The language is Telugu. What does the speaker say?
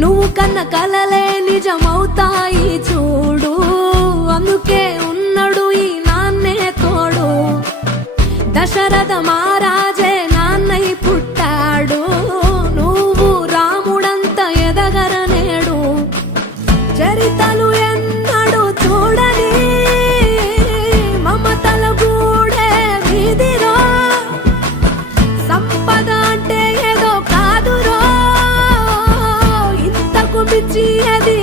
నువ్వు కన్న కలలే నిజమవుతాయి చూడు, అందుకే ఉన్నాడు ఈ నాన్నే తోడు. దశరథ మహారాజే నాన్నై పుట్టాడు, నువ్వు రాముడంత ఎదగరనేడు. చరితలు ఎన్నడు చూడని మమతల గూడే వీధిరో, సంపద అంటే ఏదో కాదురో, ఇంతకు మించి అది